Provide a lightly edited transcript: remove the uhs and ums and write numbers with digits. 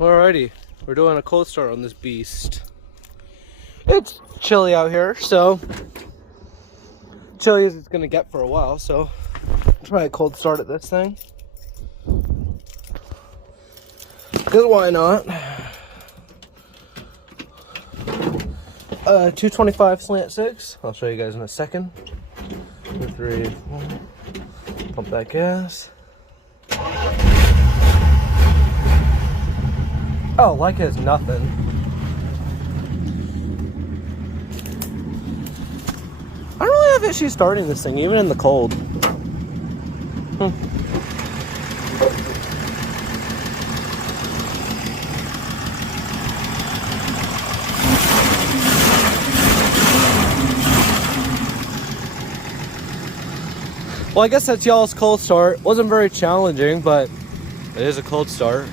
Alrighty, we're doing a cold start on this beast. It's chilly out here, so chilly as it's gonna get for a while, so try a cold start at this thing. Because why not? 225 slant 6. I'll show you guys in a second. 2, 3, 4. Pump that gas. Oh, like it's nothing. I don't really have issues starting this thing, even in the cold. Well, I guess that's y'all's cold start. Wasn't very challenging, but it is a cold start.